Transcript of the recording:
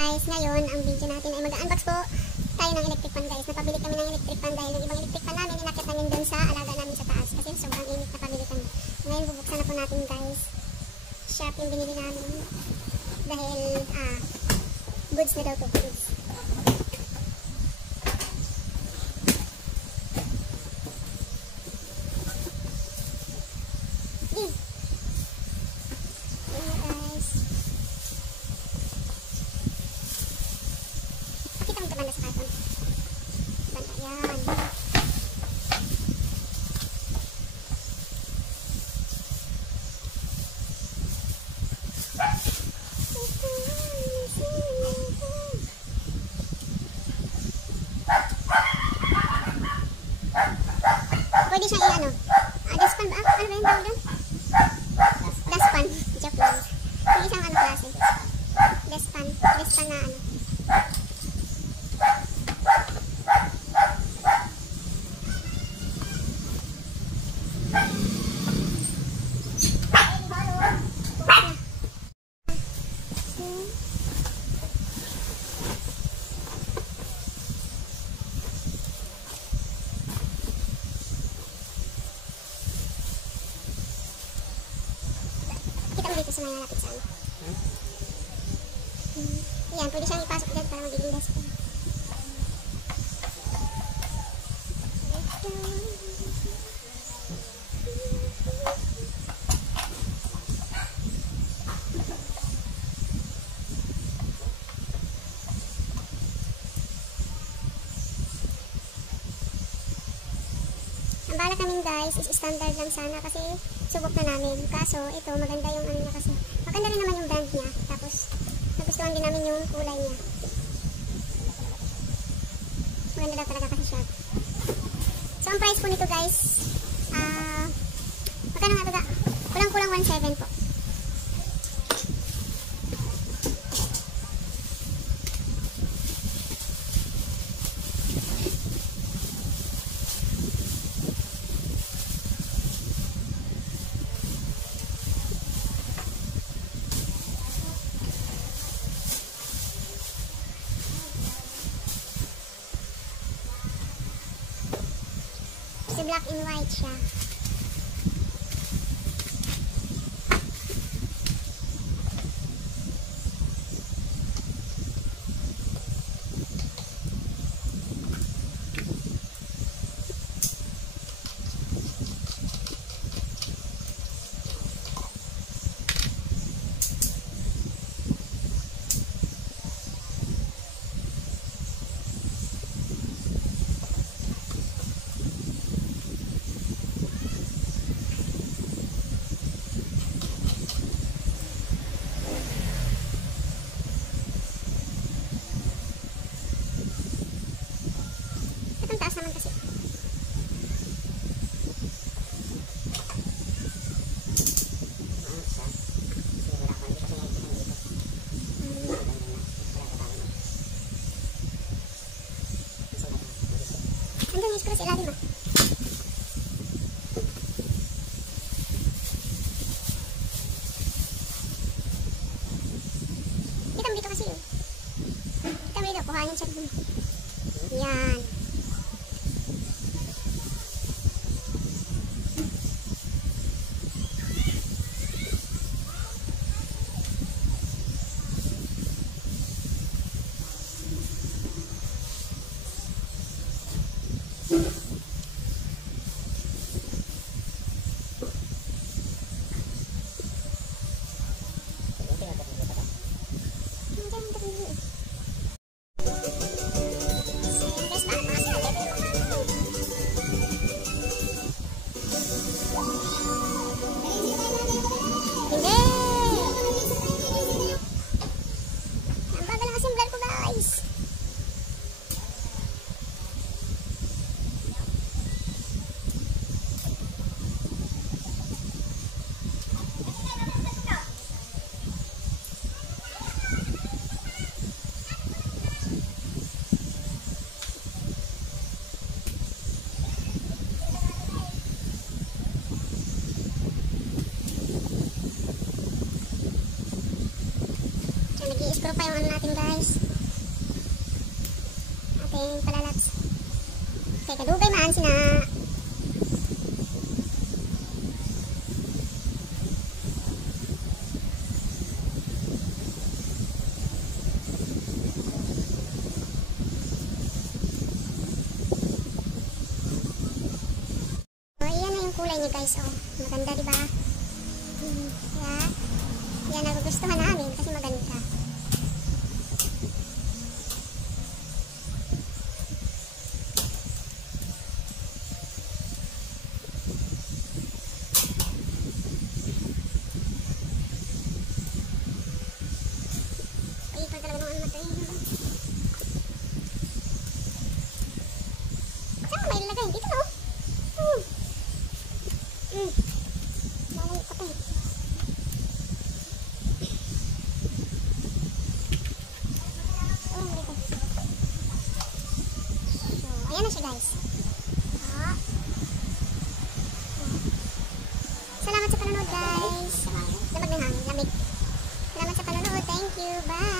Guys, ngayon ang video natin ay mag-unbox po tayo ng electric fan guys. Napabili kami ng electric fan dahil yung ibang electric fan namin inakit namin dun sa alaga namin sa taas kasi sobrang init na pabili kami. Ngayon bubuksan na po natin guys. Sharp yung binili namin dahil goods na daw to, goods. Banda sa karton. Banda yan. Pwede siya i-ano? Dustpan ba? Ano ba yung tawag doon? Dustpan. Joke lang. Yung isang ano klase. Dustpan. Dustpan na ano. Kita mo dito sa mga lapit sa ano. Ayan, pwede siyang ipasok dyan para magiging dustpan. Ang balak namin guys is standard lang sana kasi subok na namin. Kaso ito maganda yung ano niya kasi maganda rin naman yung brand niya. Tapos nagustuhan din namin yung kulay niya. Maganda daw talaga kasi siya. So ang price po nito guys magkano nga ito? Kulang-kulang 1.7 po. Kasi black and white siya. Taas naman kasi. Hanggang yung screw sa ilalim Kita mo dito kasi yun. Kita mo dito, kuhanin siya dito. Yan. Guys, I-screw pa yung ano natin guys. Ating palalats. Okay, kadugay maan sina. Kulay niya guys, oh. Maganda, diba? Kaya, yan nagugustuhan namin kasi maganda. Ay, ito talaga nung ano natin. Saan may ilagay? Dito, no? Lalay ko tayo. So, ayan na siya guys. Salamat sa panonood guys. Lamig ng hangin, lamig. Salamat sa panonood. Thank you. Bye.